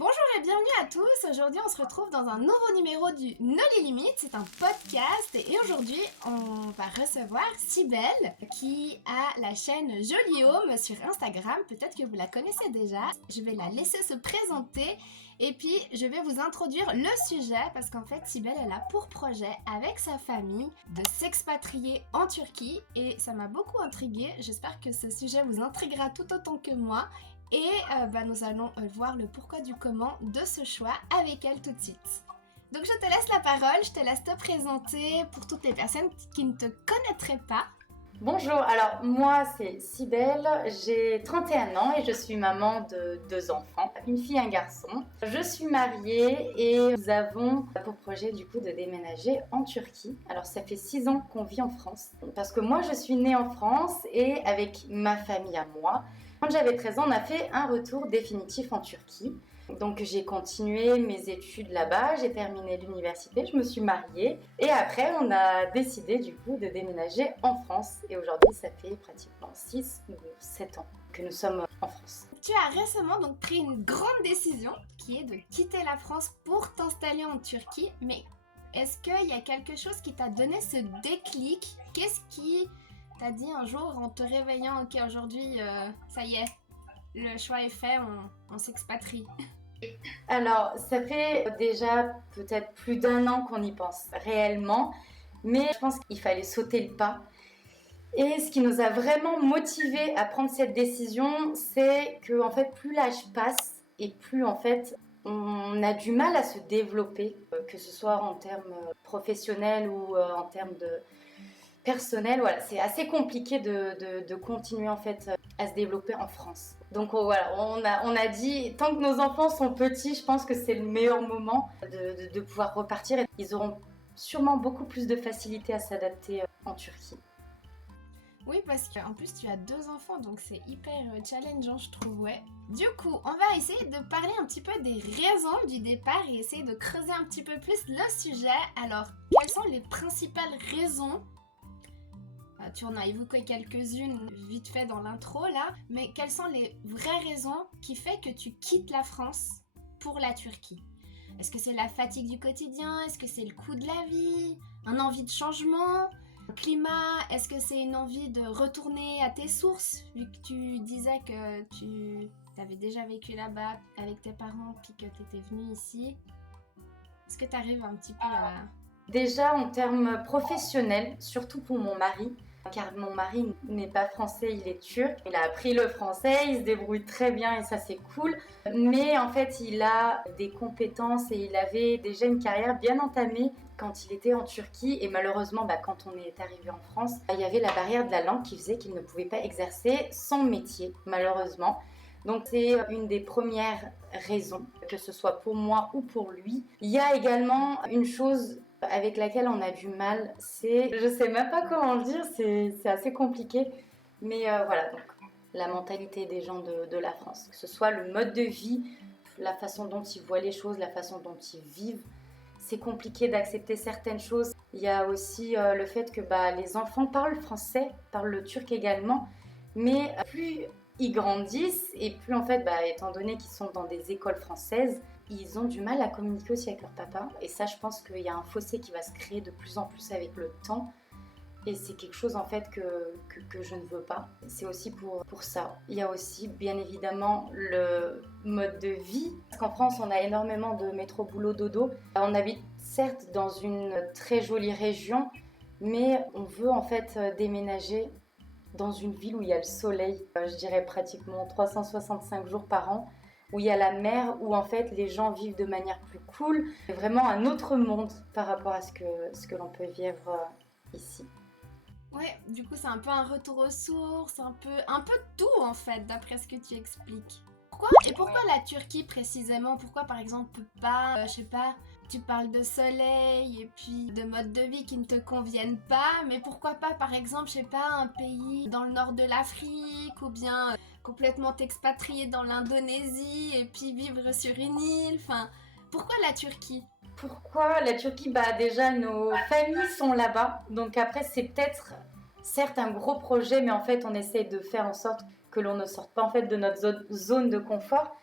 Bonjour et bienvenue à tous. Aujourd'hui, on se retrouve dans un nouveau numéro du No Limit. C'est un podcast et aujourd'hui, on va recevoir Cybèle qui a la chaîne Joli Home sur Instagram. Peut-être que vous la connaissez déjà. Je vais la laisser se présenter et puis je vais vous introduire le sujet parce qu'en fait, Cybèle, elle a pour projet avec sa famille de s'expatrier en Turquie et ça m'a beaucoup intriguée. J'espère que ce sujet vous intriguera tout autant que moi. Et nous allons voir le pourquoi du comment de ce choix avec elle tout de suite. Donc je te laisse la parole, je te laisse te présenter pour toutes les personnes qui ne te connaîtraient pas. Bonjour, alors moi c'est Cybèle, j'ai 31 ans et je suis maman de 2 enfants, une fille et un garçon. Je suis mariée et nous avons pour projet du coup de déménager en Turquie. Alors ça fait 6 ans qu'on vit en France parce que moi je suis née en France et avec ma famille à moi. Quand j'avais 13 ans, on a fait un retour définitif en Turquie. Donc j'ai continué mes études là-bas, j'ai terminé l'université, je me suis mariée et après on a décidé du coup de déménager en France et aujourd'hui ça fait pratiquement 6 ou 7 ans que nous sommes en France. Tu as récemment donc pris une grande décision qui est de quitter la France pour t'installer en Turquie, mais est-ce qu'il y a quelque chose qui t'a donné ce déclic? Qu'est-ce qui t'a dit un jour en te réveillant, ok aujourd'hui ça y est, le choix est fait, on s'expatrie? Alors ça fait déjà peut-être plus d'1 an qu'on y pense réellement, mais je pense qu'il fallait sauter le pas. Et ce qui nous a vraiment motivés à prendre cette décision, c'est que en fait, plus l'âge passe et plus en fait, on a du mal à se développer, que ce soit en termes professionnels ou en termes de personnel. Voilà, c'est assez compliqué de continuer en fait à se développer en France. Donc voilà, on a dit, tant que nos enfants sont petits, je pense que c'est le meilleur moment de pouvoir repartir. Ils auront sûrement beaucoup plus de facilité à s'adapter en Turquie. Oui, parce qu'en plus tu as 2 enfants, donc c'est hyper challengeant, je trouve, ouais. Du coup, on va essayer de parler un petit peu des raisons du départ et essayer de creuser un petit peu plus le sujet. Alors, quelles sont les principales raisons? Tu en as évoqué quelques-unes vite fait dans l'intro là, mais quelles sont les vraies raisons qui fait que tu quittes la France pour la Turquie? Est-ce que c'est la fatigue du quotidien? Est-ce que c'est le coût de la vie? Un envie de changement? Le climat? Est-ce que c'est une envie de retourner à tes sources, vu que tu disais que tu avais déjà vécu là-bas avec tes parents puis que tu étais venue ici? Est-ce que tu arrives un petit peu à... Déjà en termes professionnels, surtout pour mon mari, car mon mari n'est pas français, il est turc. Il a appris le français, il se débrouille très bien et ça c'est cool. Mais en fait, il a des compétences et il avait déjà une carrière bien entamée quand il était en Turquie. Et malheureusement, quand on est arrivé en France, il y avait la barrière de la langue qui faisait qu'il ne pouvait pas exercer son métier, malheureusement. Donc c'est une des premières raisons, que ce soit pour moi ou pour lui. Il y a également une chose avec laquelle on a du mal, je sais même pas comment le dire, c'est assez compliqué, mais voilà, donc la mentalité des gens de la France, que ce soit le mode de vie, la façon dont ils voient les choses, la façon dont ils vivent, c'est compliqué d'accepter certaines choses. Il y a aussi le fait que les enfants parlent français, parlent le turc également, mais plus ils grandissent et plus en fait, étant donné qu'ils sont dans des écoles françaises, ils ont du mal à communiquer aussi avec leur papa. Et ça, je pense qu'il y a un fossé qui va se créer de plus en plus avec le temps. Et c'est quelque chose en fait que je ne veux pas. C'est aussi pour ça. Il y a aussi bien évidemment le mode de vie. Parce qu'en France, on a énormément de métro boulot dodo. On habite certes dans une très jolie région, mais on veut en fait déménager dans une ville où il y a le soleil, je dirais pratiquement 365 jours par an, où il y a la mer, où en fait les gens vivent de manière plus cool. C'est vraiment un autre monde par rapport à ce que l'on peut vivre ici. Ouais, du coup c'est un peu un retour aux sources, un peu de tout en fait, d'après ce que tu expliques. Pourquoi la Turquie précisément? Pourquoi par exemple pas, je sais pas, tu parles de soleil et puis de mode de vie qui ne te conviennent pas, mais pourquoi pas par exemple, je sais pas, un pays dans le nord de l'Afrique ou bien complètement t'expatrier dans l'Indonésie et puis vivre sur une île, enfin, pourquoi la Turquie? Pourquoi la Turquie? Déjà nos familles sont là-bas, donc après c'est peut-être certes un gros projet, mais en fait on essaie de faire en sorte que l'on ne sorte pas en fait de notre zone de confort.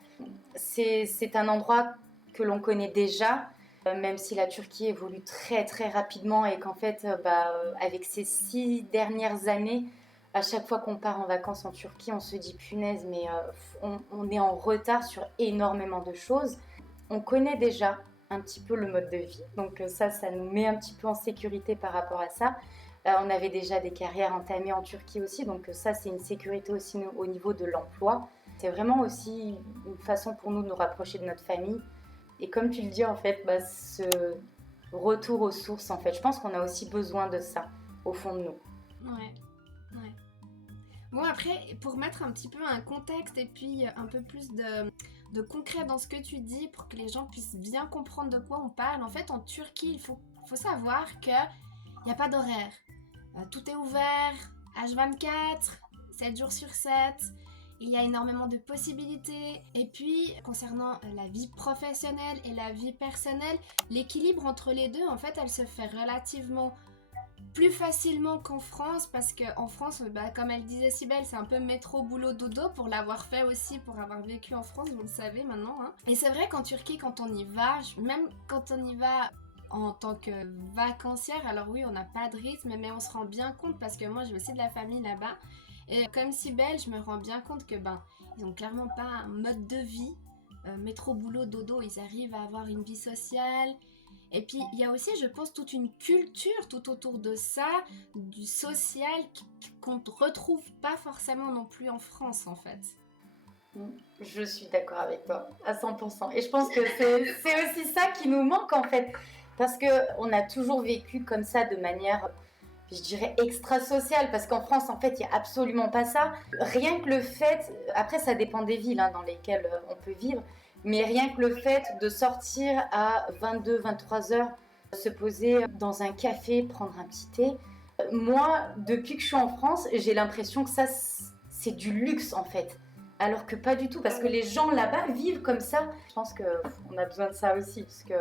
c'est un endroit que l'on connaît déjà, même si la Turquie évolue très très rapidement et qu'en fait, avec ces 6 dernières années, à chaque fois qu'on part en vacances en Turquie, on se dit punaise, mais on est en retard sur énormément de choses. On connaît déjà un petit peu le mode de vie, donc ça nous met un petit peu en sécurité par rapport à ça. On avait déjà des carrières entamées en Turquie aussi, donc ça c'est une sécurité aussi au niveau de l'emploi. C'est vraiment aussi une façon pour nous de nous rapprocher de notre famille. Et comme tu le dis en fait, ce retour aux sources en fait, je pense qu'on a aussi besoin de ça au fond de nous. Ouais, ouais. Bon, après, pour mettre un petit peu un contexte et puis un peu plus de concret dans ce que tu dis pour que les gens puissent bien comprendre de quoi on parle, en fait, en Turquie, faut savoir qu'il n'y a pas d'horaire. Tout est ouvert, H24, 7 jours sur 7. Il y a énormément de possibilités. Et puis, concernant la vie professionnelle et la vie personnelle, l'équilibre entre les deux, en fait, elle se fait relativement plus facilement qu'en France, parce qu'en France, comme elle disait Cybèle, c'est un peu métro, boulot, dodo, pour l'avoir fait aussi, pour avoir vécu en France, vous le savez maintenant. Hein. Et c'est vrai qu'en Turquie, quand on y va, même quand on y va en tant que vacancière, alors oui, on n'a pas de rythme, mais on se rend bien compte, parce que moi, j'ai aussi de la famille là-bas. Et comme Cybèle, je me rends bien compte que ils ont clairement pas un mode de vie. Métro, boulot, dodo, ils arrivent à avoir une vie sociale. Et puis, il y a aussi, je pense, toute une culture tout autour de ça, du social, qu'on ne retrouve pas forcément non plus en France, en fait. Je suis d'accord avec toi, à 100%. Et je pense que c'est aussi ça qui nous manque, en fait. Parce qu'on a toujours vécu comme ça de manière, je dirais, extra-sociale. Parce qu'en France, en fait, il n'y a absolument pas ça. Rien que le fait, après, ça dépend des villes dans lesquelles on peut vivre. Mais rien que le fait de sortir à 22, 23 heures, se poser dans un café, prendre un petit thé. Moi, depuis que je suis en France, j'ai l'impression que ça, c'est du luxe en fait. Alors que pas du tout, parce que les gens là-bas vivent comme ça. Je pense qu'on a besoin de ça aussi, parce que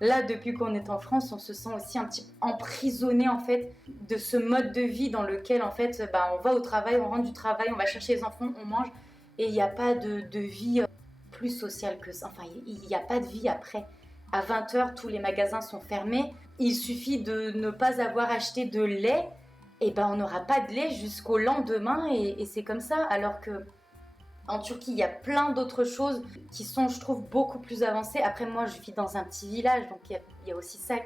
là, depuis qu'on est en France, on se sent aussi un petit peu emprisonné en fait de ce mode de vie dans lequel en fait, on va au travail, on rentre du travail, on va chercher les enfants, on mange, et il n'y a pas de vie plus sociale que ça. Enfin, il n'y a pas de vie après. À 20h, tous les magasins sont fermés. Il suffit de ne pas avoir acheté de lait, et on n'aura pas de lait jusqu'au lendemain, et c'est comme ça. Alors que en Turquie, il y a plein d'autres choses qui sont, je trouve, beaucoup plus avancées. Après, moi, je vis dans un petit village, donc il y a aussi ça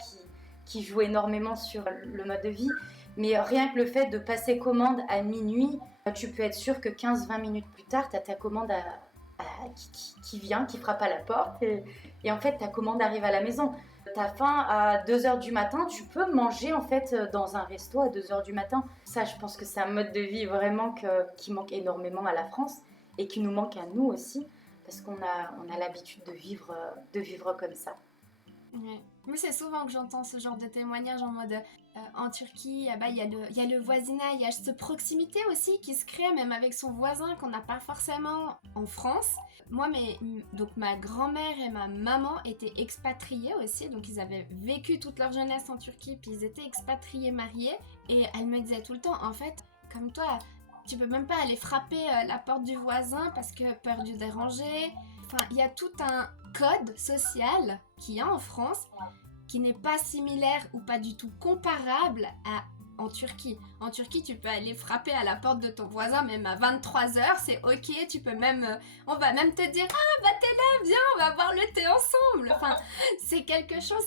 qui joue énormément sur le mode de vie. Mais rien que le fait de passer commande à minuit, tu peux être sûr que 15-20 minutes plus tard, tu as ta commande qui vient, qui frappe à la porte. Et en fait, ta commande arrive à la maison. T'as faim à 2h du matin, tu peux manger en fait dans un resto à 2h du matin. Ça, je pense que c'est un mode de vie vraiment qui manque énormément à la France et qui nous manque à nous aussi, parce qu'on a l'habitude de vivre comme ça. Ouais. Moi, c'est souvent que j'entends ce genre de témoignages en mode en Turquie, il y a le voisinage, il y a cette proximité aussi qui se crée même avec son voisin qu'on n'a pas forcément en France. Moi, donc ma grand-mère et ma maman étaient expatriées aussi, donc ils avaient vécu toute leur jeunesse en Turquie, puis ils étaient expatriés mariés, et elle me disait tout le temps, en fait, comme toi, tu peux même pas aller frapper la porte du voisin parce que peur de déranger. Enfin, il y a tout un code social qu'il y a en France qui n'est pas similaire ou pas du tout comparable en Turquie. En Turquie, tu peux aller frapper à la porte de ton voisin même à 23h, c'est ok, tu peux même... on va même te dire « Ah, t'es là, viens, on va boire le thé ensemble !» Enfin, c'est quelque chose,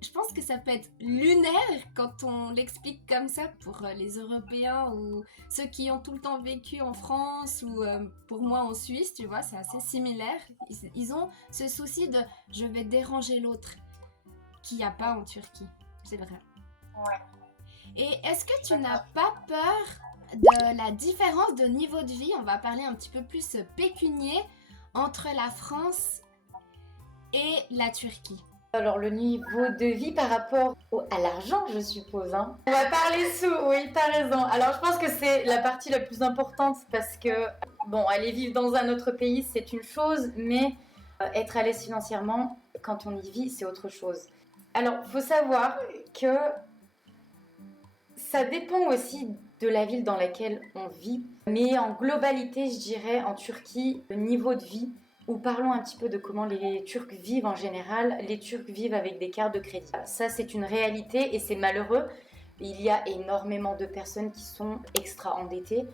je pense que ça peut être lunaire quand on l'explique comme ça pour les Européens ou ceux qui ont tout le temps vécu en France ou pour moi en Suisse, tu vois, c'est assez similaire. Ils ont ce souci de « je vais déranger l'autre » qu'il n'y a pas en Turquie, c'est vrai. Ouais. Et est-ce que tu n'as pas peur de la différence de niveau de vie, on va parler un petit peu plus pécunier, entre la France et la Turquie? Alors, le niveau de vie par rapport à l'argent, je suppose. Hein. On va parler sous, oui, t'as raison. Alors, je pense que c'est la partie la plus importante parce que, aller vivre dans un autre pays, c'est une chose, mais être à l'aise financièrement, quand on y vit, c'est autre chose. Alors, il faut savoir que ça dépend aussi de la ville dans laquelle on vit. Mais en globalité, je dirais, en Turquie, le niveau de vie ou parlons un petit peu de comment les Turcs vivent en général. Les Turcs vivent avec des cartes de crédit. Ça, c'est une réalité et c'est malheureux. Il y a énormément de personnes qui sont extra endettées,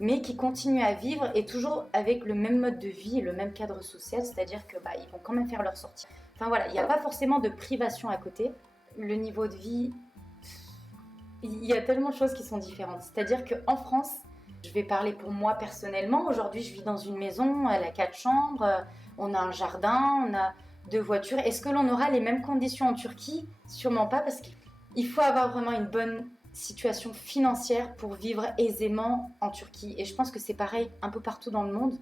mais qui continuent à vivre et toujours avec le même mode de vie et le même cadre social, c'est-à-dire que ils vont quand même faire leur sortie. Enfin voilà, il n'y a pas forcément de privation à côté. Le niveau de vie, il y a tellement de choses qui sont différentes. C'est-à-dire qu'en France, je vais parler pour moi personnellement. Aujourd'hui, je vis dans une maison, elle a 4 chambres, on a un jardin, on a 2 voitures. Est-ce que l'on aura les mêmes conditions en Turquie? Sûrement pas, parce qu'il faut avoir vraiment une bonne situation financière pour vivre aisément en Turquie. Et je pense que c'est pareil un peu partout dans le monde.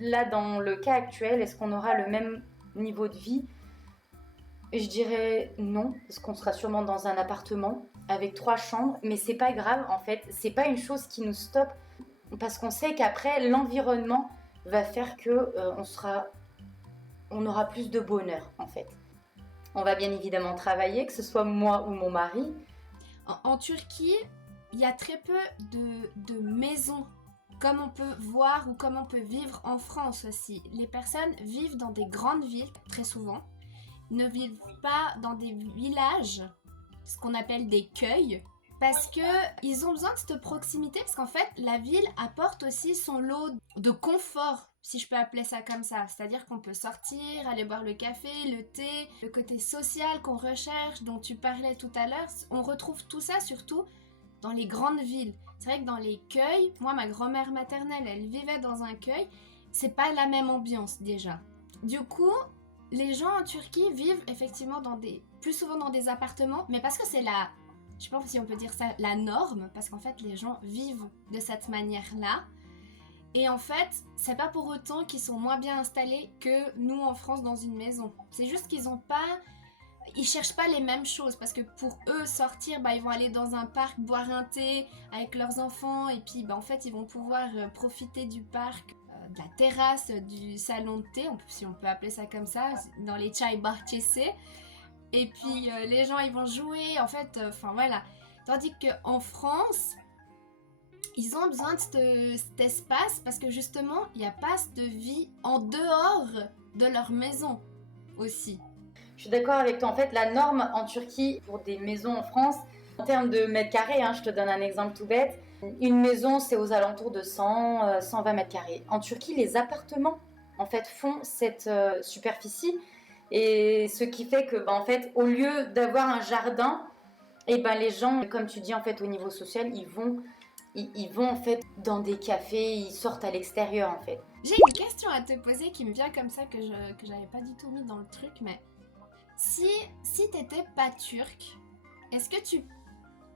Là, dans le cas actuel, est-ce qu'on aura le même niveau de vie? Je dirais non, parce qu'on sera sûrement dans un appartement avec 3 chambres, mais c'est pas grave en fait, c'est pas une chose qui nous stoppe, parce qu'on sait qu'après l'environnement va faire que on aura plus de bonheur en fait. On va bien évidemment travailler, que ce soit moi ou mon mari. En Turquie, il y a très peu de maisons, comme on peut voir ou comme on peut vivre en France aussi. Les personnes vivent dans des grandes villes, très souvent, ne vivent pas dans des villages, ce qu'on appelle des köy, parce qu'ils ont besoin de cette proximité, parce qu'en fait, la ville apporte aussi son lot de confort, si je peux appeler ça comme ça. C'est-à-dire qu'on peut sortir, aller boire le café, le thé, le côté social qu'on recherche, dont tu parlais tout à l'heure, on retrouve tout ça surtout dans les grandes villes. C'est vrai que dans les köy, moi, ma grand-mère maternelle, elle vivait dans un köy, c'est pas la même ambiance déjà. Du coup, les gens en Turquie vivent effectivement plus souvent dans des appartements, mais parce que c'est je sais pas si on peut dire ça, la norme, parce qu'en fait les gens vivent de cette manière-là. Et en fait, c'est pas pour autant qu'ils sont moins bien installés que nous en France dans une maison. C'est juste ils cherchent pas les mêmes choses, parce que pour eux sortir, ils vont aller dans un parc boire un thé avec leurs enfants, et puis en fait ils vont pouvoir profiter du parc, de la terrasse du salon de thé, si on peut appeler ça comme ça, dans les chai bahçesi. Et puis les gens ils vont jouer, en fait, voilà. Tandis qu'en France, ils ont besoin de cet espace parce que justement, il n'y a pas de vie en dehors de leur maison aussi. Je suis d'accord avec toi. En fait, la norme en Turquie pour des maisons en France, en termes de mètres carrés, je te donne un exemple tout bête. Une maison, c'est aux alentours de 100, 120 mètres carrés. En Turquie, les appartements, en fait, font cette superficie. Et ce qui fait que, en fait, au lieu d'avoir un jardin, les gens, comme tu dis, en fait, au niveau social, ils vont en fait dans des cafés, ils sortent à l'extérieur, en fait. J'ai une question à te poser qui me vient comme ça, que j'avais pas du tout mis dans le truc, mais si t'étais pas turc, est-ce que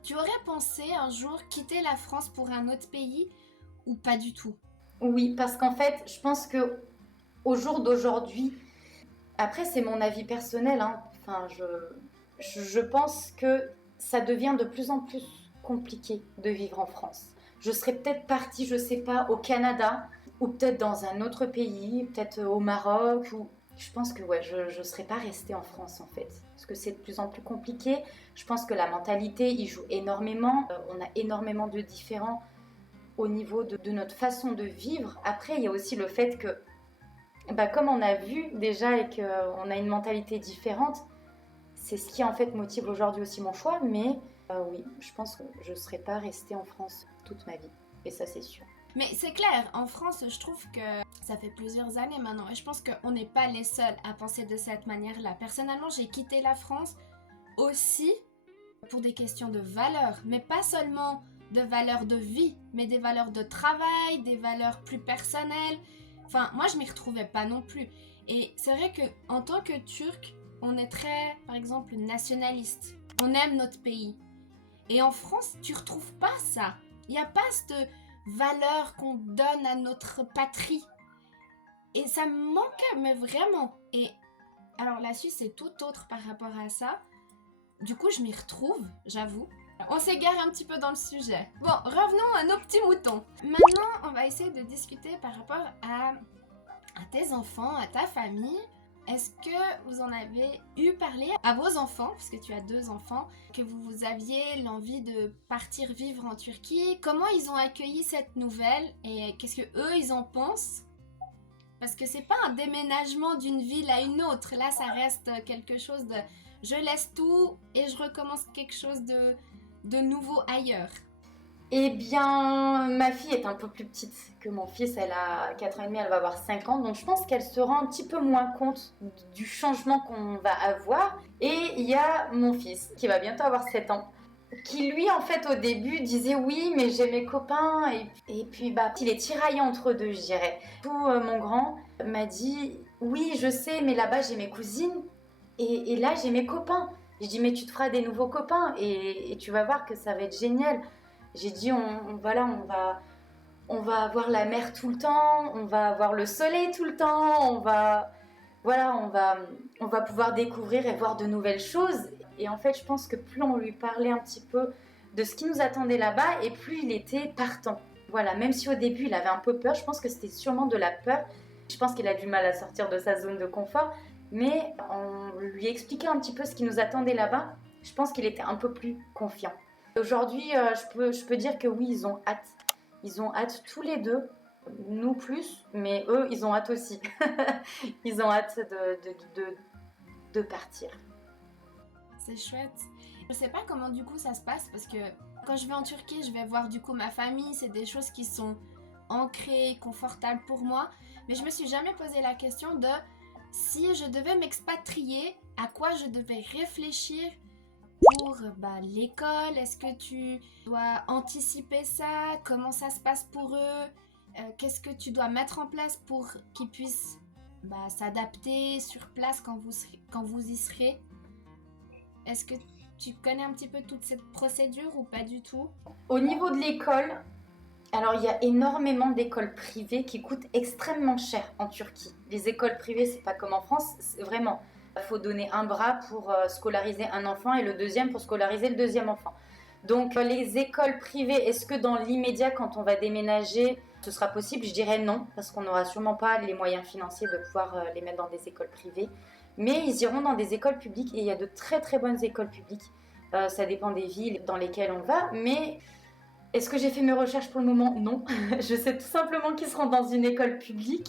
tu aurais pensé un jour quitter la France pour un autre pays ou pas du tout? Oui, parce qu'en fait, je pense que au jour d'aujourd'hui, après c'est mon avis personnel, je pense que ça devient de plus en plus compliqué de vivre en France. Je serais peut-être partie, je sais pas, au Canada ou peut-être dans un autre pays, peut-être au Maroc ou... Je pense que je ne serais pas restée en France en fait, parce que c'est de plus en plus compliqué. Je pense que la mentalité y joue énormément. On a énormément de différends au niveau de notre façon de vivre. Après, il y a aussi le fait que, comme on a vu déjà et qu'on a une mentalité différente, c'est ce qui en fait motive aujourd'hui aussi mon choix. Mais oui, je pense que je ne serais pas restée en France toute ma vie, et ça c'est sûr. Mais c'est clair, en France, je trouve que ça fait plusieurs années maintenant et je pense qu'on n'est pas les seuls à penser de cette manière-là. Personnellement, j'ai quitté la France aussi pour des questions de valeurs, mais pas seulement de valeurs de vie, mais des valeurs de travail, des valeurs plus personnelles. Enfin, moi, je m'y retrouvais pas non plus. Et c'est vrai qu'en tant que Turc, on est très, par exemple, nationaliste. On aime notre pays. Et en France, tu retrouves pas ça. Il n'y a pas cette valeur qu'on donne à notre patrie. Et ça me manquait, mais vraiment. Et alors la Suisse, c'est tout autre par rapport à ça. Du coup, je m'y retrouve, j'avoue. On s'égare un petit peu dans le sujet. Bon, revenons à nos petits moutons. Maintenant, on va essayer de discuter par rapport à tes enfants, à ta famille. Est-ce que vous en avez eu parlé à vos enfants, parce que tu as 2 enfants, que vous aviez l'envie de partir vivre en Turquie? Comment ils ont accueilli cette nouvelle et qu'est-ce que eux ils en pensent? Parce que c'est pas un déménagement d'une ville à une autre. Là, ça reste quelque chose de... Je laisse tout et je recommence quelque chose de nouveau ailleurs. Eh bien, ma fille est un peu plus petite que mon fils. Elle a 4 ans et demi, elle va avoir 5 ans. Donc, je pense qu'elle se rend un petit peu moins compte du changement qu'on va avoir. Et il y a mon fils, qui va bientôt avoir 7 ans, qui lui, en fait, au début, disait oui, mais j'ai mes copains. Et puis, bah, il est tiraillé entre deux, je dirais. Tout mon grand m'a dit oui, je sais, mais là-bas, j'ai mes cousines. Et là, j'ai mes copains. Je dis, mais tu te feras des nouveaux copains et tu vas voir que ça va être génial. J'ai dit, voilà, on va avoir la mer tout le temps, on va avoir le soleil tout le temps, voilà, on va pouvoir découvrir et voir de nouvelles choses. Et en fait, je pense que plus on lui parlait un petit peu de ce qui nous attendait là-bas, et plus il était partant. Voilà, même si au début, il avait un peu peur, je pense que c'était sûrement de la peur. Je pense qu'il a du mal à sortir de sa zone de confort, mais on lui expliquait un petit peu ce qui nous attendait là-bas. Je pense qu'il était un peu plus confiant. Aujourd'hui, je peux dire que oui, ils ont hâte. Ils ont hâte tous les deux, nous plus, mais eux, ils ont hâte aussi. Ils ont hâte de partir. C'est chouette. Je sais pas comment du coup ça se passe parce que quand je vais en Turquie, je vais voir du coup ma famille. C'est des choses qui sont ancrées, confortables pour moi. Mais je me suis jamais posé la question de si je devais m'expatrier, à quoi je devais réfléchir pour l'école. Est-ce que tu dois anticiper ça? Comment ça se passe pour eux? Qu'est-ce que tu dois mettre en place pour qu'ils puissent s'adapter sur place quand vous y serez? Est-ce que tu connais un petit peu toute cette procédure ou pas du tout? Au niveau de l'école, alors il y a énormément d'écoles privées qui coûtent extrêmement cher en Turquie. Les écoles privées, c'est pas comme en France, vraiment. Il faut donner un bras pour scolariser un enfant et le deuxième pour scolariser le deuxième enfant. Donc les écoles privées, est-ce que dans l'immédiat, quand on va déménager, ce sera possible? Je dirais non, parce qu'on n'aura sûrement pas les moyens financiers de pouvoir les mettre dans des écoles privées. Mais ils iront dans des écoles publiques et il y a de très très bonnes écoles publiques. Ça dépend des villes dans lesquelles on va. Mais est-ce que j'ai fait mes recherches pour le moment? Non. Je sais tout simplement qu'ils seront dans une école publique.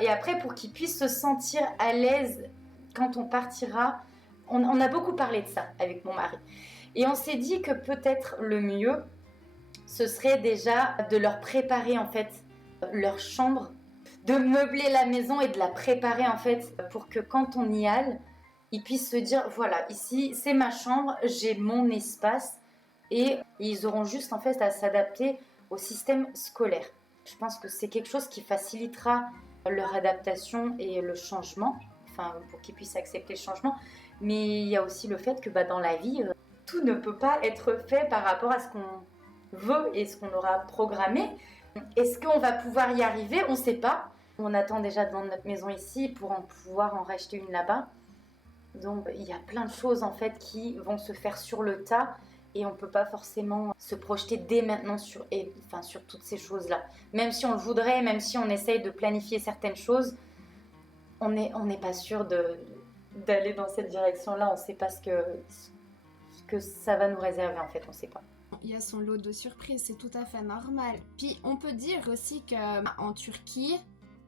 Et après, pour qu'ils puissent se sentir à l'aise quand on partira, on a beaucoup parlé de ça avec mon mari. Et on s'est dit que peut-être le mieux, ce serait déjà de leur préparer en fait leur chambre, de meubler la maison et de la préparer en fait pour que quand on y aille, ils puissent se dire voilà, ici c'est ma chambre, j'ai mon espace et ils auront juste en fait à s'adapter au système scolaire. Je pense que c'est quelque chose qui facilitera leur adaptation et le changement, enfin pour qu'ils puissent accepter le changement. Mais il y a aussi le fait que dans la vie, tout ne peut pas être fait par rapport à ce qu'on veut et ce qu'on aura programmé. Est-ce qu'on va pouvoir y arriver? On ne sait pas. On attend déjà de vendre notre maison ici pour pouvoir en racheter une là-bas. Donc il y a plein de choses en fait qui vont se faire sur le tas et on ne peut pas forcément se projeter dès maintenant sur toutes ces choses-là. Même si on le voudrait, même si on essaye de planifier certaines choses, on n'est pas sûr d'aller dans cette direction-là. On ne sait pas ce que ça va nous réserver en fait, on ne sait pas. Il y a son lot de surprises, c'est tout à fait normal. Puis on peut dire aussi qu'en Turquie,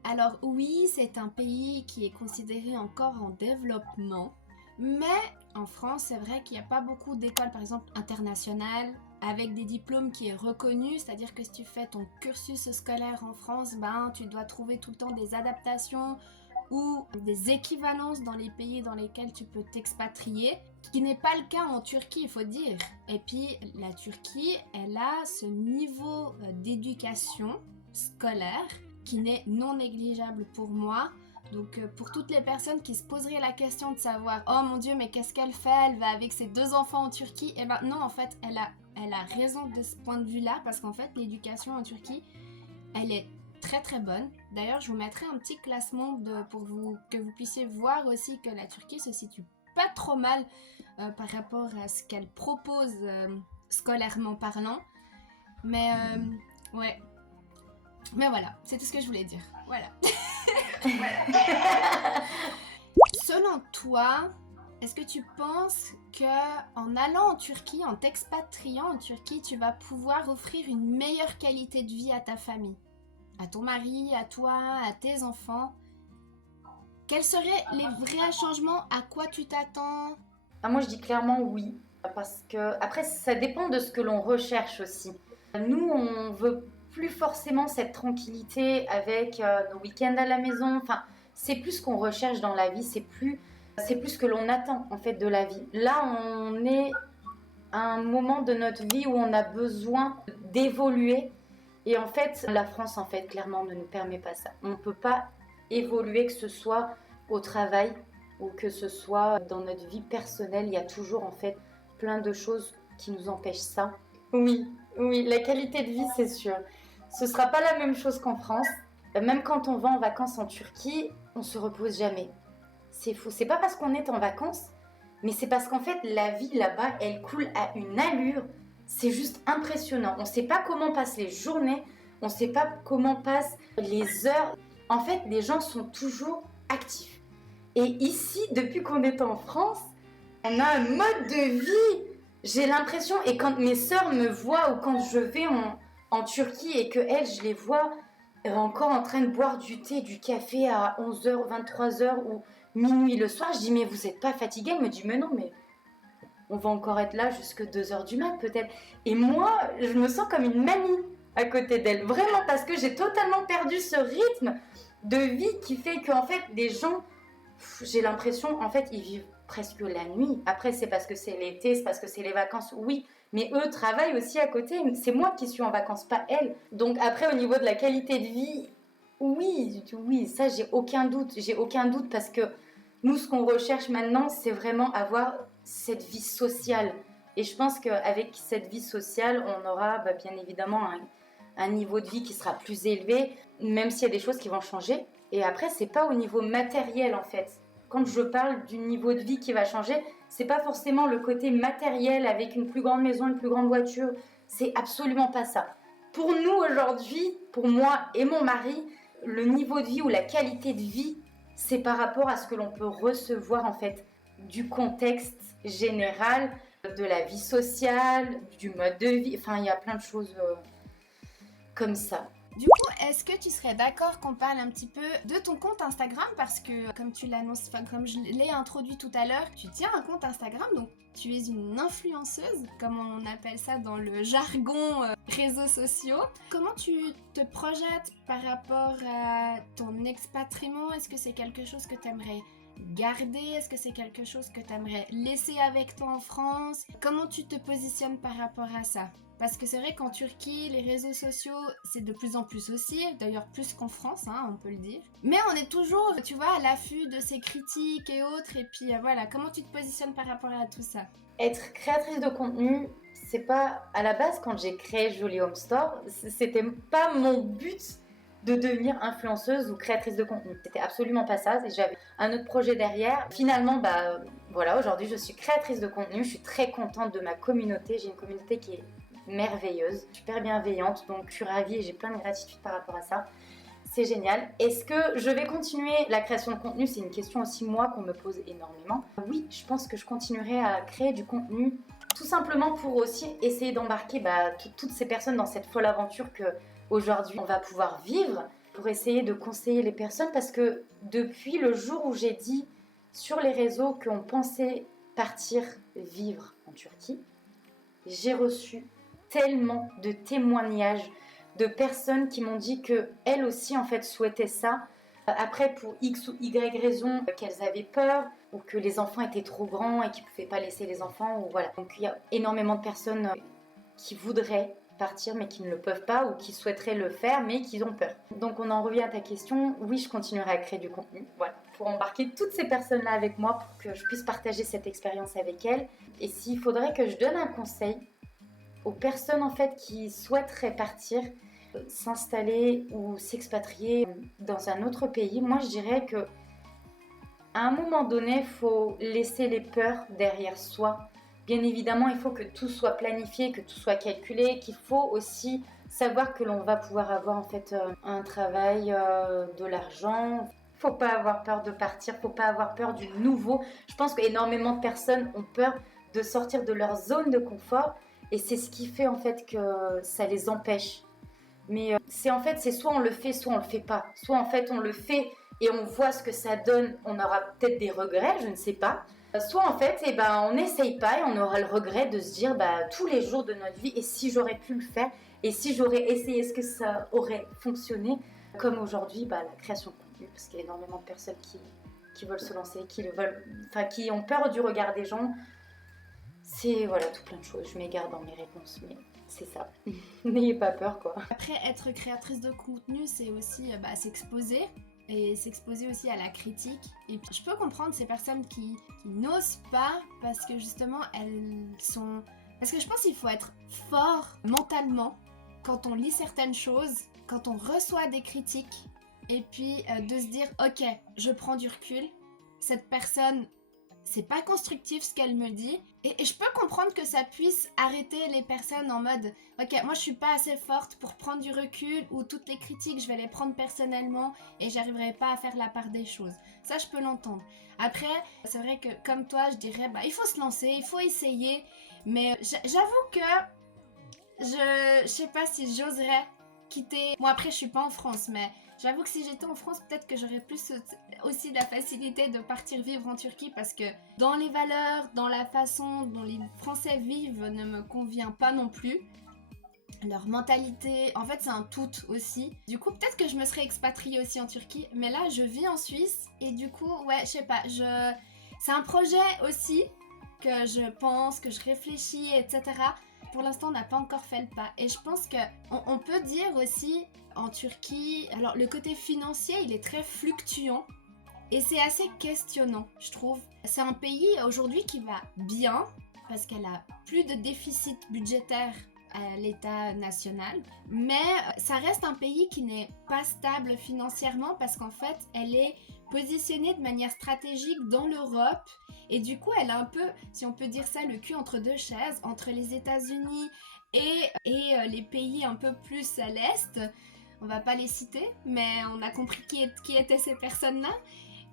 alors oui, c'est un pays qui est considéré encore en développement, mais en France, c'est vrai qu'il n'y a pas beaucoup d'écoles, par exemple, internationales, avec des diplômes qui est reconnu, c'est-à-dire que si tu fais ton cursus scolaire en France, tu dois trouver tout le temps des adaptations ou des équivalences dans les pays dans lesquels tu peux t'expatrier, ce qui n'est pas le cas en Turquie, il faut dire. Et puis la Turquie, elle a ce niveau d'éducation scolaire qui n'est non négligeable pour moi. Donc pour toutes les personnes qui se poseraient la question de savoir « Oh mon Dieu, mais qu'est-ce qu'elle fait? Elle va avec ses 2 enfants en Turquie ?» Eh ben non, en fait, elle a raison de ce point de vue-là, parce qu'en fait, l'éducation en Turquie, elle est très très bonne. D'ailleurs, je vous mettrai un petit classement que vous puissiez voir aussi que la Turquie se situe pas trop mal par rapport à ce qu'elle propose scolairement parlant. Mais ouais. Mais voilà, c'est tout ce que je voulais dire. Voilà. Selon toi, est-ce que tu penses qu'en allant en Turquie, en t'expatriant en Turquie, tu vas pouvoir offrir une meilleure qualité de vie à ta famille, à ton mari, à toi, à tes enfants, quels seraient les vrais changements? À quoi tu t'attends? Ah, moi, je dis clairement oui, parce que après, ça dépend de ce que l'on recherche aussi. Nous, on veut plus forcément cette tranquillité avec nos week-ends à la maison. Enfin, c'est plus ce qu'on recherche dans la vie, c'est plus ce que l'on attend en fait de la vie. Là, on est à un moment de notre vie où on a besoin d'évoluer. Et en fait, la France, en fait, clairement, ne nous permet pas ça. On ne peut pas évoluer, que ce soit au travail ou que ce soit dans notre vie personnelle. Il y a toujours, en fait, plein de choses qui nous empêchent ça. Oui, oui, la qualité de vie, c'est sûr. Ce ne sera pas la même chose qu'en France. Même quand on va en vacances en Turquie, on se repose jamais. C'est fou. C'est pas parce qu'on est en vacances, mais c'est parce qu'en fait, la vie là-bas, elle coule à une allure. C'est juste impressionnant. On ne sait pas comment passent les journées, on ne sait pas comment passent les heures. En fait, les gens sont toujours actifs. Et ici, depuis qu'on est en France, on a un mode de vie. J'ai l'impression, et quand mes sœurs me voient ou quand je vais en Turquie et que elles, je les vois encore en train de boire du thé, du café à 11h, 23h ou minuit le soir, je dis mais vous n'êtes pas fatiguée? Elle me dit mais non, mais on va encore être là jusque 2h du mat peut-être. Et moi, je me sens comme une mamie à côté d'elle, vraiment parce que j'ai totalement perdu ce rythme de vie qui fait qu'en fait les gens, j'ai l'impression en fait ils vivent presque la nuit. Après c'est parce que c'est l'été, c'est parce que c'est les vacances, oui, mais eux travaillent aussi à côté. C'est moi qui suis en vacances, pas elles. Donc après au niveau de la qualité de vie, oui, oui, ça j'ai aucun doute. J'ai aucun doute parce que nous, ce qu'on recherche maintenant, c'est vraiment avoir cette vie sociale. Et je pense qu'avec cette vie sociale, on aura bien évidemment un niveau de vie qui sera plus élevé, même s'il y a des choses qui vont changer. Et après, c'est pas au niveau matériel en fait. Quand je parle du niveau de vie qui va changer, c'est pas forcément le côté matériel avec une plus grande maison, une plus grande voiture. C'est absolument pas ça. Pour nous aujourd'hui, pour moi et mon mari, le niveau de vie ou la qualité de vie, c'est par rapport à ce que l'on peut recevoir en fait du contexte général, de la vie sociale, du mode de vie. Enfin, il y a plein de choses comme ça. Du coup, est-ce que tu serais d'accord qu'on parle un petit peu de ton compte Instagram? Parce que, comme tu l'annonces, enfin, comme je l'ai introduit tout à l'heure, tu tiens un compte Instagram, donc tu es une influenceuse, comme on appelle ça dans le jargon réseaux sociaux. Comment tu te projettes par rapport à ton expatriement? Est-ce que c'est quelque chose que tu aimerais garder? Est-ce que c'est quelque chose que tu aimerais laisser avec toi en France? Comment tu te positionnes par rapport à ça? Parce que c'est vrai qu'en Turquie, les réseaux sociaux, c'est de plus en plus aussi, d'ailleurs plus qu'en France, hein, on peut le dire. Mais on est toujours, tu vois, à l'affût de ces critiques et autres, et puis voilà, comment tu te positionnes par rapport à tout ça? Être créatrice de contenu, c'est pas à la base quand j'ai créé Jolie Home Store, c'était pas mon but de devenir influenceuse ou créatrice de contenu. C'était absolument pas ça. J'avais un autre projet derrière. Finalement, voilà, aujourd'hui je suis créatrice de contenu. Je suis très contente de ma communauté. J'ai une communauté qui est merveilleuse, super bienveillante, donc je suis ravie et j'ai plein de gratitude par rapport à ça. C'est génial. Est-ce que je vais continuer la création de contenu? C'est une question aussi moi qu'on me pose énormément. Oui, je pense que je continuerai à créer du contenu tout simplement pour aussi essayer d'embarquer toutes ces personnes dans cette folle aventure que aujourd'hui on va pouvoir vivre, pour essayer de conseiller les personnes, parce que depuis le jour où j'ai dit sur les réseaux qu'on pensait partir vivre en Turquie, j'ai reçu tellement de témoignages de personnes qui m'ont dit qu'elles aussi en fait souhaitaient ça. Après, pour X ou Y raison, qu'elles avaient peur ou que les enfants étaient trop grands et qu'ils ne pouvaient pas laisser les enfants. Ou voilà. Donc il y a énormément de personnes qui voudraient partir mais qui ne le peuvent pas, ou qui souhaiteraient le faire mais qui ont peur. Donc on en revient à ta question. Oui, je continuerai à créer du contenu, voilà, pour embarquer toutes ces personnes-là avec moi, pour que je puisse partager cette expérience avec elles. Et s'il faudrait que je donne un conseil aux personnes en fait qui souhaiteraient partir, s'installer ou s'expatrier dans un autre pays, moi je dirais que à un moment donné, il faut laisser les peurs derrière soi. Bien évidemment, il faut que tout soit planifié, que tout soit calculé, qu'il faut aussi savoir que l'on va pouvoir avoir en fait un travail, de l'argent. Il ne faut pas avoir peur de partir, il ne faut pas avoir peur du nouveau. Je pense qu'énormément de personnes ont peur de sortir de leur zone de confort, et c'est ce qui fait en fait que ça les empêche. Mais c'est soit on le fait, soit on le fait pas. Soit en fait on le fait et on voit ce que ça donne, on aura peut-être des regrets, je ne sais pas. Soit en fait, on n'essaye pas et on aura le regret de se dire tous les jours de notre vie, et si j'aurais pu le faire, et si j'aurais essayé, est-ce que ça aurait fonctionné? Comme aujourd'hui, la création de contenu, parce qu'il y a énormément de personnes qui veulent se lancer, qui ont peur du regard des gens. C'est tout plein de choses, je m'égare dans mes réponses, mais c'est ça. N'ayez pas peur, quoi. Après, être créatrice de contenu, c'est aussi s'exposer. Et s'exposer aussi à la critique. Et puis, je peux comprendre ces personnes qui n'osent pas parce que justement, elles sont... Parce que je pense qu'il faut être fort mentalement quand on lit certaines choses, quand on reçoit des critiques, et puis de se dire, ok, je prends du recul, cette personne... c'est pas constructif ce qu'elle me dit, et je peux comprendre que ça puisse arrêter les personnes en mode ok, moi je suis pas assez forte pour prendre du recul, ou toutes les critiques je vais les prendre personnellement et j'arriverai pas à faire la part des choses. Ça je peux l'entendre. Après c'est vrai que comme toi je dirais il faut se lancer, il faut essayer, mais j'avoue que je sais pas si j'oserais quitter. Bon après je suis pas en France, mais j'avoue que si j'étais en France, peut-être que j'aurais plus aussi la facilité de partir vivre en Turquie, parce que dans les valeurs, dans la façon dont les Français vivent ne me convient pas non plus. Leur mentalité, en fait c'est un tout aussi. Du coup peut-être que je me serais expatriée aussi en Turquie, mais là je vis en Suisse et du coup je sais pas, c'est un projet aussi que je pense, que je réfléchis, etc. Pour l'instant on n'a pas encore fait le pas, et je pense que on peut dire aussi en Turquie, alors le côté financier il est très fluctuant et c'est assez questionnant je trouve. C'est un pays aujourd'hui qui va bien parce qu'elle a plus de déficit budgétaire à l'état national, mais ça reste un pays qui n'est pas stable financièrement parce qu'en fait elle est positionnée de manière stratégique dans l'Europe, et du coup elle a un peu, si on peut dire ça, le cul entre deux chaises, entre les États-Unis et les pays un peu plus à l'est. On va pas les citer, mais on a compris qui étaient ces personnes-là.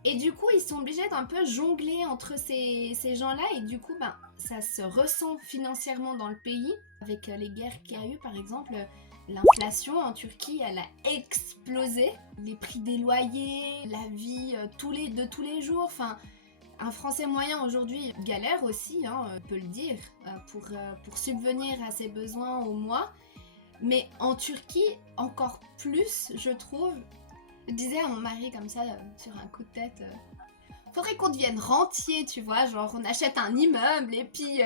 Et du coup, ils sont obligés d'un peu jongler entre ces gens-là, et du coup, ça se ressent financièrement dans le pays. Avec les guerres qu'il y a eu, par exemple, l'inflation en Turquie, elle a explosé. Les prix des loyers, la vie de tous les jours, enfin... Un Français moyen aujourd'hui galère aussi, on peut le dire, pour subvenir à ses besoins au mois. Mais en Turquie, encore plus, je trouve. Je disais à mon mari comme ça, sur un coup de tête, faudrait qu'on devienne rentier, tu vois, genre on achète un immeuble et puis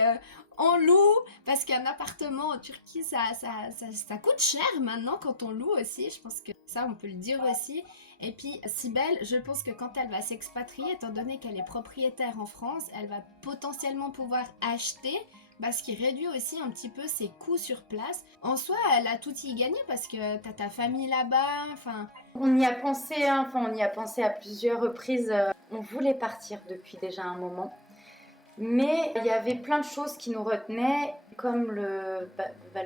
on loue, parce qu'un appartement en Turquie, ça coûte cher maintenant quand on loue aussi, je pense que ça on peut le dire aussi. Et puis Cybèle, je pense que quand elle va s'expatrier, étant donné qu'elle est propriétaire en France, elle va potentiellement pouvoir acheter, ce qui réduit aussi un petit peu ses coûts sur place. En soi, elle a tout y gagné parce que t'as ta famille là-bas, enfin... On y a pensé, on y a pensé à plusieurs reprises. On voulait partir depuis déjà un moment. Mais il y avait plein de choses qui nous retenaient, comme le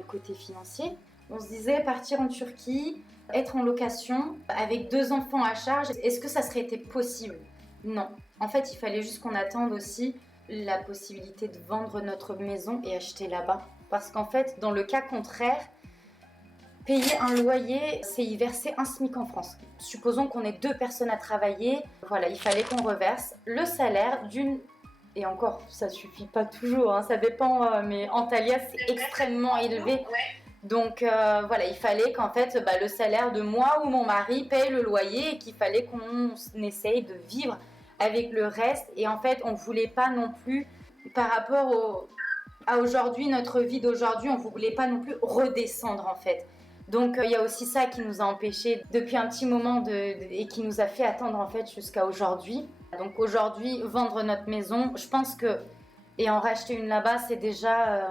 côté financier. On se disait partir en Turquie, être en location, avec 2 enfants à charge, est-ce que ça serait été possible? Non. En fait, il fallait juste qu'on attende aussi la possibilité de vendre notre maison et acheter là-bas. Parce qu'en fait, dans le cas contraire, payer un loyer, c'est y verser un SMIC en France. Supposons qu'on ait 2 personnes à travailler, il fallait qu'on reverse le salaire d'une... Et encore, ça suffit pas toujours, ça dépend, mais Antalya, c'est extrêmement élevé. Donc il fallait qu'en fait, le salaire de moi ou mon mari paye le loyer, et qu'il fallait qu'on essaye de vivre avec le reste. Et en fait, on voulait pas non plus, par rapport à aujourd'hui, notre vie d'aujourd'hui, on voulait pas non plus redescendre en fait. Donc il y a aussi ça qui nous a empêchés depuis un petit moment et qui nous a fait attendre en fait jusqu'à aujourd'hui. Donc aujourd'hui, vendre notre maison, je pense que, et en racheter une là-bas, c'est déjà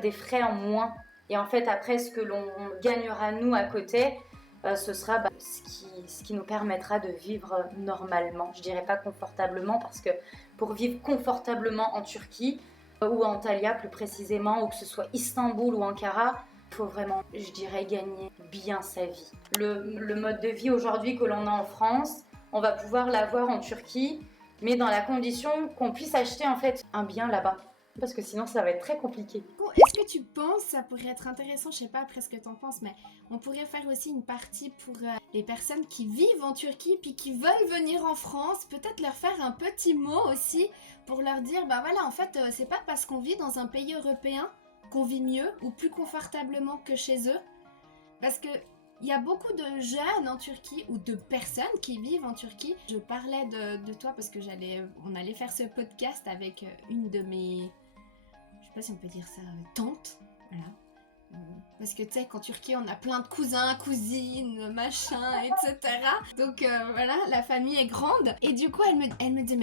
des frais en moins. Et en fait, après, ce que l'on gagnera nous à côté, ce sera ce qui nous permettra de vivre normalement. Je dirais pas confortablement, parce que pour vivre confortablement en Turquie, ou à Antalya plus précisément, ou que ce soit Istanbul ou Ankara, il faut vraiment, je dirais, gagner bien sa vie. Le mode de vie aujourd'hui que l'on a en France, on va pouvoir l'avoir en Turquie, mais dans la condition qu'on puisse acheter en fait un bien là-bas. parce que sinon ça va être très compliqué. Est-ce que tu penses, ça pourrait être intéressant, je sais pas après ce que t'en penses, mais on pourrait faire aussi une partie pour les personnes qui vivent en Turquie puis qui veulent venir en France, peut-être leur faire un petit mot aussi pour leur dire, bah voilà, en fait, c'est pas parce qu'on vit dans un pays européen qu'on vit mieux ou plus confortablement que chez eux, parce que il y a beaucoup de jeunes en Turquie ou de personnes qui vivent en Turquie. Je parlais de toi parce que on allait faire ce podcast avec une de mes, je sais pas si on peut dire ça, tantes, voilà. Parce que tu sais qu'en Turquie on a plein de cousins, cousines, machin, etc. Donc voilà, la famille est grande. Et du coup elle me dit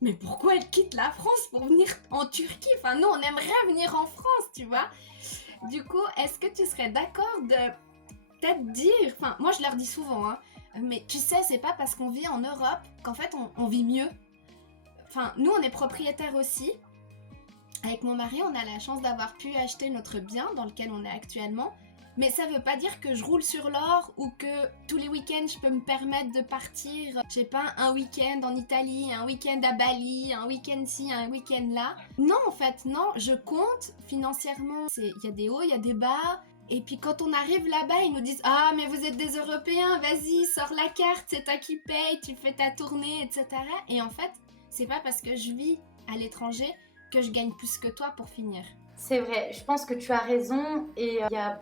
mais pourquoi elle quitte la France pour venir en Turquie? Enfin nous on aimerait venir en France, tu vois. Du coup, est-ce que tu serais d'accord de peut-être dire, enfin moi je leur dis souvent, hein, mais tu sais c'est pas parce qu'on vit en Europe qu'en fait on vit mieux. Enfin nous on est propriétaires aussi. Avec mon mari on a la chance d'avoir pu acheter notre bien dans lequel on est actuellement. Mais ça veut pas dire que je roule sur l'or ou que tous les week-ends je peux me permettre de partir, je sais pas, un week-end en Italie, un week-end à Bali, un week-end ci, un week-end là. Non en fait, non, je compte financièrement, il y a des hauts, il y a des bas. Et puis quand on arrive là-bas, ils nous disent « Ah, mais vous êtes des Européens, vas-y, sors la carte, c'est toi qui paye, tu fais ta tournée, etc. » Et en fait, c'est pas parce que je vis à l'étranger que je gagne plus que toi pour finir. C'est vrai, je pense que tu as raison et il y a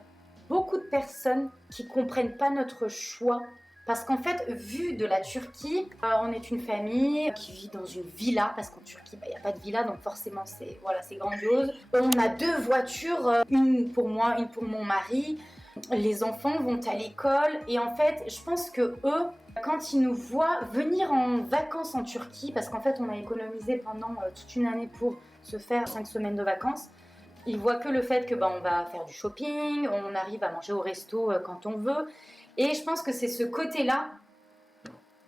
beaucoup de personnes qui comprennent pas notre choix. Parce qu'en fait, vu de la Turquie, on est une famille qui vit dans une villa, parce qu'en Turquie, il n'y a pas de villa, donc forcément, c'est grandiose. On a 2 voitures, une pour moi, une pour mon mari. Les enfants vont à l'école et en fait, je pense que eux, quand ils nous voient venir en vacances en Turquie, parce qu'en fait, on a économisé pendant toute une année pour se faire 5 semaines de vacances, ils voient que le fait que on va faire du shopping, on arrive à manger au resto quand on veut. Et je pense que c'est ce côté-là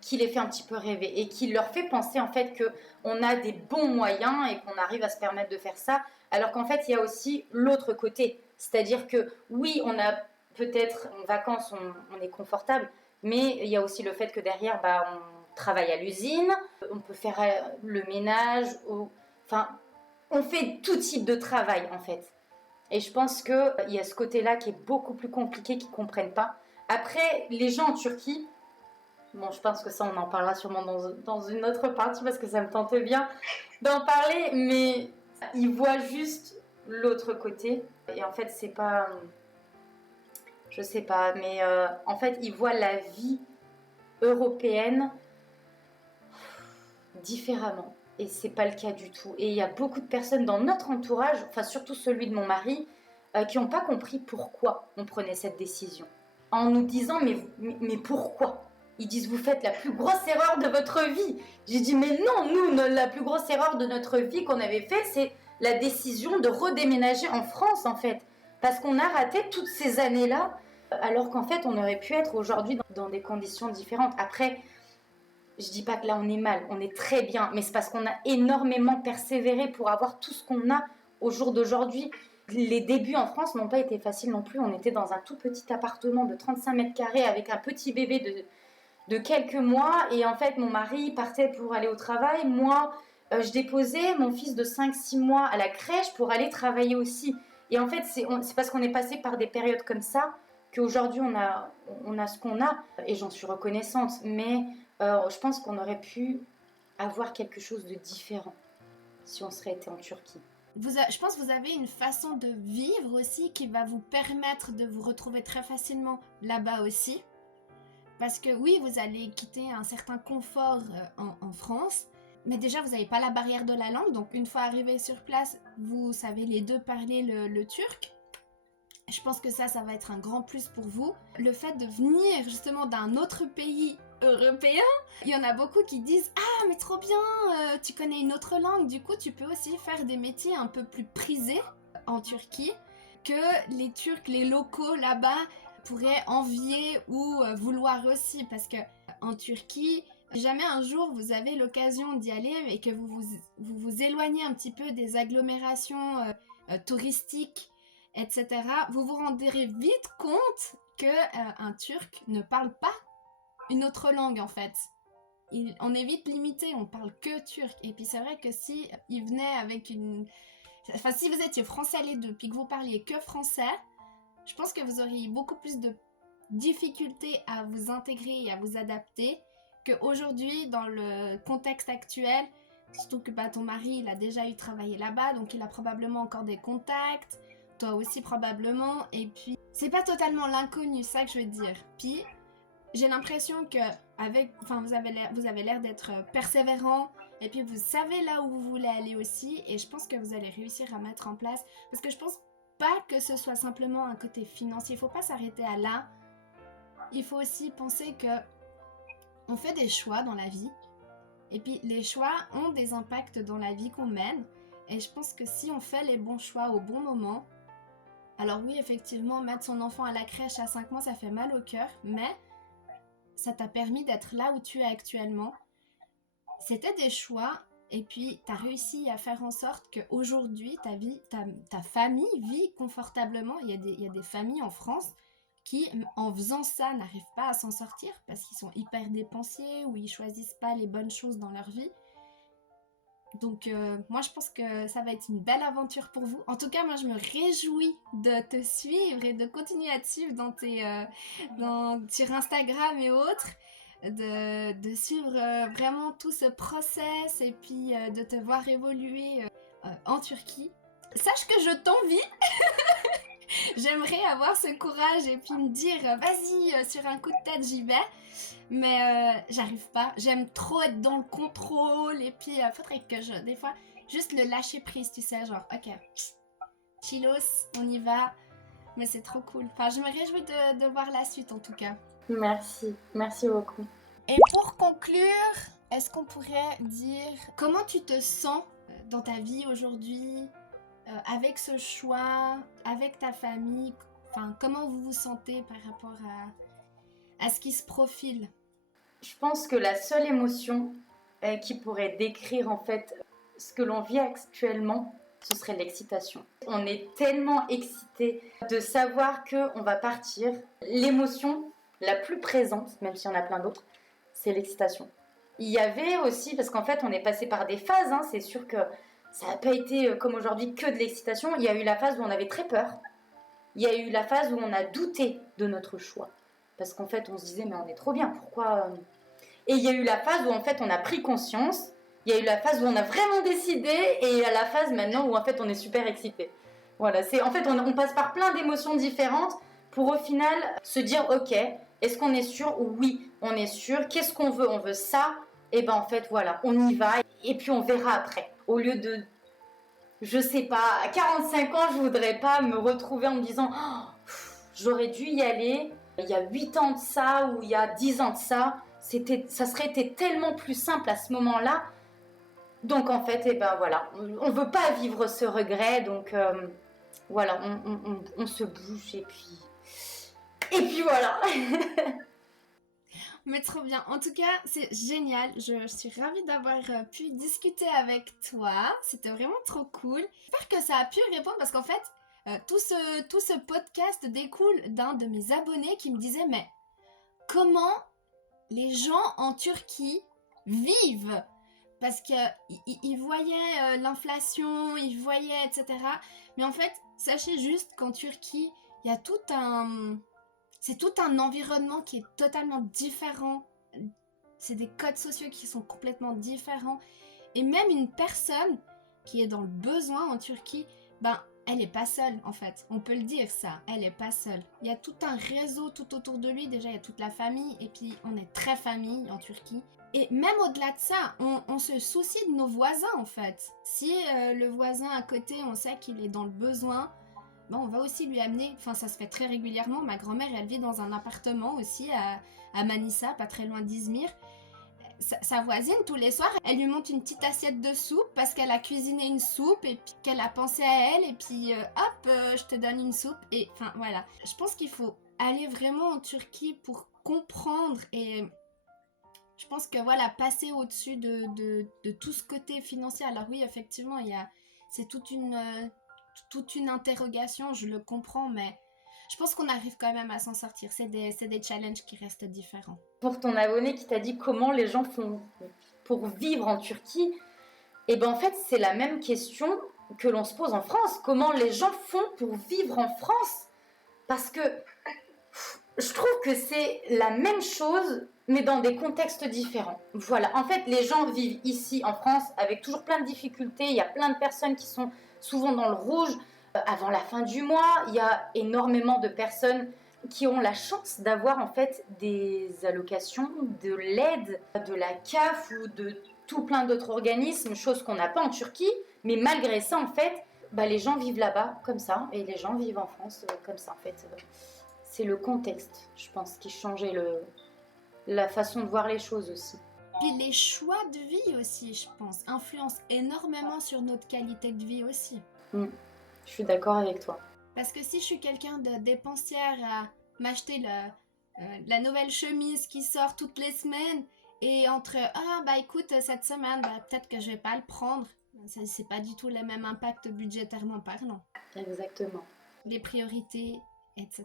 qui les fait un petit peu rêver et qui leur fait penser en fait qu'on a des bons moyens et qu'on arrive à se permettre de faire ça. Alors qu'en fait, il y a aussi l'autre côté. C'est-à-dire que oui, on a peut-être en vacances, on est confortable, mais il y a aussi le fait que derrière, on travaille à l'usine, on peut faire le ménage, enfin, on fait tout type de travail en fait. Et je pense qu'il y a ce côté-là qui est beaucoup plus compliqué, qu'ils ne comprennent pas. Après, les gens en Turquie, bon, je pense que ça, on en parlera sûrement dans une autre partie parce que ça me tente bien d'en parler, mais ils voient juste l'autre côté. Et en fait, c'est pas. Je sais pas, mais en fait, ils voient la vie européenne différemment. Et c'est pas le cas du tout. Et il y a beaucoup de personnes dans notre entourage, enfin surtout celui de mon mari, qui n'ont pas compris pourquoi on prenait cette décision. En nous disant mais pourquoi? Ils disent vous faites la plus grosse erreur de votre vie. J'ai dit mais non, nous la plus grosse erreur de notre vie qu'on avait fait, c'est la décision de redéménager en France en fait. Parce qu'on a raté toutes ces années-là, alors qu'en fait on aurait pu être aujourd'hui dans des conditions différentes. Après, je dis pas que là on est mal, on est très bien, mais c'est parce qu'on a énormément persévéré pour avoir tout ce qu'on a au jour d'aujourd'hui. Les débuts en France n'ont pas été faciles non plus. On était dans un tout petit appartement de 35 mètres carrés avec un petit bébé de quelques mois. Et en fait, mon mari partait pour aller au travail. Moi, je déposais mon fils de 5-6 mois à la crèche pour aller travailler aussi. Et en fait, c'est parce qu'on est passé par des périodes comme ça qu'aujourd'hui, on a ce qu'on a. Et j'en suis reconnaissante. Mais je pense qu'on aurait pu avoir quelque chose de différent si on serait été en Turquie. Je pense que vous avez une façon de vivre aussi qui va vous permettre de vous retrouver très facilement là-bas aussi. Parce que oui, vous allez quitter un certain confort en France, mais déjà vous n'avez pas la barrière de la langue, donc une fois arrivé sur place, vous savez les deux parler le turc. Je pense que ça va être un grand plus pour vous. Le fait de venir justement d'un autre pays européen, il y en a beaucoup qui disent « Ah, mais trop bien, tu connais une autre langue, du coup tu peux aussi faire des métiers un peu plus prisés en Turquie que les Turcs, les locaux là-bas pourraient envier ou vouloir aussi, parce que en Turquie, si jamais un jour vous avez l'occasion d'y aller et que vous éloignez un petit peu des agglomérations touristiques, etc., vous vous rendrez vite compte qu'un Turc ne parle pas une autre langue en fait. On est vite limité, on parle que turc. Et puis c'est vrai que si il venait avec une Enfin, si vous étiez français les deux, puis que vous parliez que français, je pense que vous auriez beaucoup plus de difficultés à vous intégrer et à vous adapter qu'aujourd'hui, dans le contexte actuel, surtout que ton mari, il a déjà eu travaillé là-bas, donc il a probablement encore des contacts, toi aussi probablement, et puis c'est pas totalement l'inconnu, ça que je veux dire. Puis j'ai l'impression que vous avez l'air d'être persévérant, et puis vous savez là où vous voulez aller aussi, et je pense que vous allez réussir à mettre en place, parce que je pense pas que ce soit simplement un côté financier, il faut pas s'arrêter à là. Il faut aussi penser que on fait des choix dans la vie, et puis les choix ont des impacts dans la vie qu'on mène, et je pense que si on fait les bons choix au bon moment, alors oui, effectivement, mettre son enfant à la crèche à 5 mois, ça fait mal au cœur, mais ça t'a permis d'être là où tu es actuellement. C'était des choix, et puis tu as réussi à faire en sorte qu'aujourd'hui, ta famille vit confortablement. Il y a des familles en France qui, en faisant ça, n'arrivent pas à s'en sortir parce qu'ils sont hyper dépensiers ou ils choisissent pas les bonnes choses dans leur vie. Donc moi je pense que ça va être une belle aventure pour vous. En tout cas, moi je me réjouis de te suivre et de continuer à te suivre sur Instagram et autres, de suivre vraiment tout ce process et puis de te voir évoluer en Turquie. Sache que je t'envie. J'aimerais avoir ce courage et puis me dire vas-y, sur un coup de tête j'y vais. Mais j'arrive pas. J'aime trop être dans le contrôle. Et puis faudrait que des fois, juste le lâcher prise, tu sais, genre ok, chillos, on y va. Mais c'est trop cool. Enfin, je me réjouis de voir la suite en tout cas. Merci beaucoup. Et pour conclure, est-ce qu'on pourrait dire comment tu te sens dans ta vie aujourd'hui, avec ce choix, avec ta famille, enfin comment vous vous sentez par rapport à ce qui se profile? Je pense que la seule émotion qui pourrait décrire en fait ce que l'on vit actuellement, ce serait l'excitation. On est tellement excité de savoir qu'on va partir. L'émotion la plus présente, même s'il y en a plein d'autres, c'est l'excitation. Il y avait aussi, parce qu'en fait on est passé par des phases, hein, c'est sûr que ça n'a pas été comme aujourd'hui que de l'excitation. Il y a eu la phase où on avait très peur. Il y a eu la phase où on a douté de notre choix. Parce qu'en fait on se disait mais on est trop bien, pourquoi Et il y a eu la phase où en fait on a pris conscience. Il y a eu la phase où on a vraiment décidé. Et il y a la phase maintenant où en fait on est super excité. Voilà, en fait on passe par plein d'émotions différentes pour au final se dire ok, est-ce qu'on est sûr? Oui, on est sûr. Qu'est-ce qu'on veut? On veut ça. Et ben en fait voilà, on y va et puis on verra après. Au lieu de, je sais pas, à 45 ans, je voudrais pas me retrouver en me disant oh, j'aurais dû y aller il y a 8 ans de ça ou il y a 10 ans de ça. Ça serait été tellement plus simple à ce moment-là. Donc en fait, et ben voilà, on veut pas vivre ce regret. Donc voilà, on se bouge et puis voilà. Mais trop bien. En tout cas, c'est génial. Je suis ravie d'avoir pu discuter avec toi. C'était vraiment trop cool. J'espère que ça a pu répondre parce qu'en fait, tout ce podcast découle d'un de mes abonnés qui me disait mais comment les gens en Turquie vivent? Parce qu'ils voyaient l'inflation, ils voyaient, etc. Mais en fait, sachez juste qu'en Turquie, il y a c'est tout un environnement qui est totalement différent. C'est des codes sociaux qui sont complètement différents. Et même une personne qui est dans le besoin en Turquie, ben, elle n'est pas seule en fait. On peut le dire ça, elle n'est pas seule. Il y a tout un réseau tout autour de lui. Déjà, il y a toute la famille. Et puis, on est très famille en Turquie. Et même au-delà de ça, on se soucie de nos voisins en fait. Si le voisin à côté, on sait qu'il est dans le besoin, bon, on va aussi lui amener, enfin ça se fait très régulièrement, ma grand-mère elle vit dans un appartement aussi à Manisa, pas très loin d'Izmir. Sa voisine tous les soirs, elle lui monte une petite assiette de soupe parce qu'elle a cuisiné une soupe et puis qu'elle a pensé à elle et puis hop, je te donne une soupe et enfin voilà. Je pense qu'il faut aller vraiment en Turquie pour comprendre et je pense que voilà, passer au-dessus de tout ce côté financier. Alors oui, effectivement, c'est toute une interrogation, je le comprends, mais je pense qu'on arrive quand même à s'en sortir. C'est des challenges qui restent différents. Pour ton abonné qui t'a dit comment les gens font pour vivre en Turquie, et ben en fait c'est la même question que l'on se pose en France. Comment les gens font pour vivre en France? Parce que je trouve que c'est la même chose, mais dans des contextes différents. Voilà, en fait, les gens vivent ici en France avec toujours plein de difficultés. Il y a plein de personnes qui sont souvent dans le rouge. Avant la fin du mois, il y a énormément de personnes qui ont la chance d'avoir en fait des allocations, de l'aide, de la CAF ou de tout plein d'autres organismes, chose qu'on n'a pas en Turquie. Mais malgré ça, en fait, les gens vivent là-bas comme ça et les gens vivent en France comme ça, en fait. C'est le contexte, je pense, qui changeait la façon de voir les choses aussi. Puis les choix de vie aussi, je pense, influencent énormément sur notre qualité de vie aussi. Je suis d'accord avec toi. Parce que si je suis quelqu'un de dépensière à m'acheter la nouvelle chemise qui sort toutes les semaines, et entre écoute, cette semaine, peut-être que je vais pas le prendre, c'est pas du tout le même impact budgétairement parlant. Exactement. Les priorités, etc.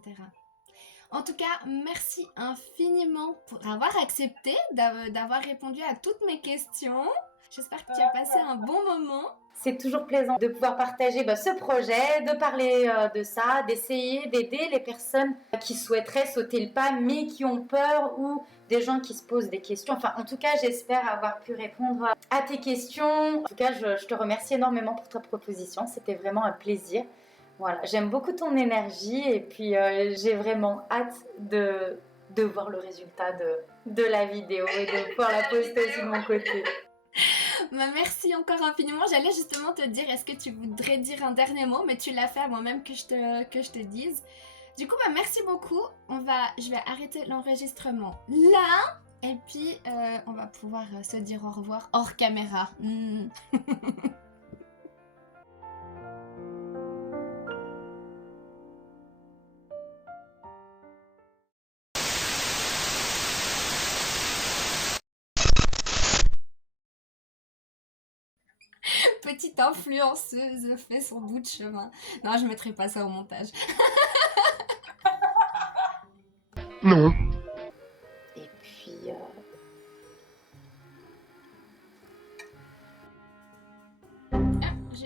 En tout cas, merci infiniment pour avoir accepté, d'avoir répondu à toutes mes questions. J'espère que tu as passé un bon moment. C'est toujours plaisant de pouvoir partager ce projet, de parler de ça, d'essayer d'aider les personnes qui souhaiteraient sauter le pas, mais qui ont peur, ou des gens qui se posent des questions. Enfin, en tout cas, j'espère avoir pu répondre à tes questions. En tout cas, je te remercie énormément pour ta proposition. C'était vraiment un plaisir. Voilà, j'aime beaucoup ton énergie et puis j'ai vraiment hâte de voir le résultat de la vidéo et de pouvoir la poster aussi de mon côté. Merci encore infiniment. J'allais justement te dire, est-ce que tu voudrais dire un dernier mot, mais tu l'as fait avant même que je te dise. Du coup, merci beaucoup. Je vais arrêter l'enregistrement là. Et puis, on va pouvoir se dire au revoir hors caméra. Petite influenceuse fait son bout de chemin. Non, je mettrai pas ça au montage. Non. Et puis...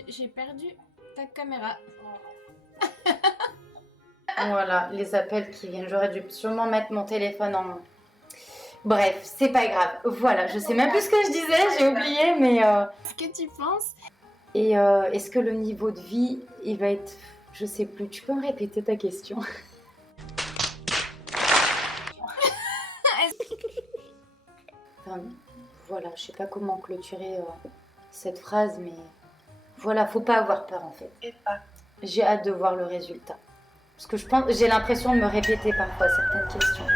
J'ai perdu ta caméra. Voilà, les appels qui viennent. J'aurais dû sûrement mettre mon téléphone en... Bref, c'est pas grave. Voilà, je sais même plus ce que je disais, j'ai oublié, mais... Est-ce que tu penses? Et est-ce que le niveau de vie, il va être... Je sais plus, tu peux me répéter ta question? Enfin, voilà, je sais pas comment clôturer cette phrase, mais... Voilà, faut pas avoir peur en fait. J'ai hâte de voir le résultat. Parce que j'ai l'impression de me répéter parfois certaines questions.